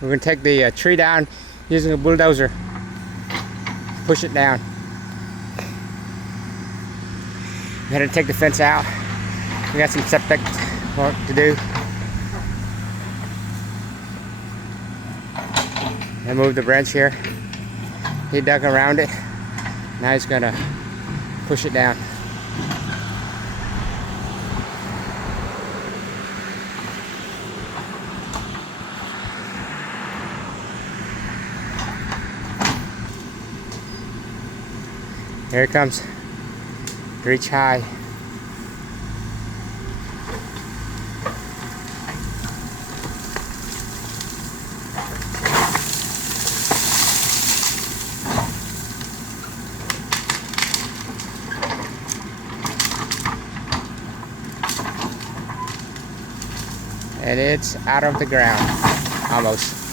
We're going to take the tree down using a bulldozer. Push it down. We had to take the fence out. We got some septic work to do. I moved the branch here. He dug around it. Now he's going to push it down. Here it comes. Reach high. And it's out of the ground, almost.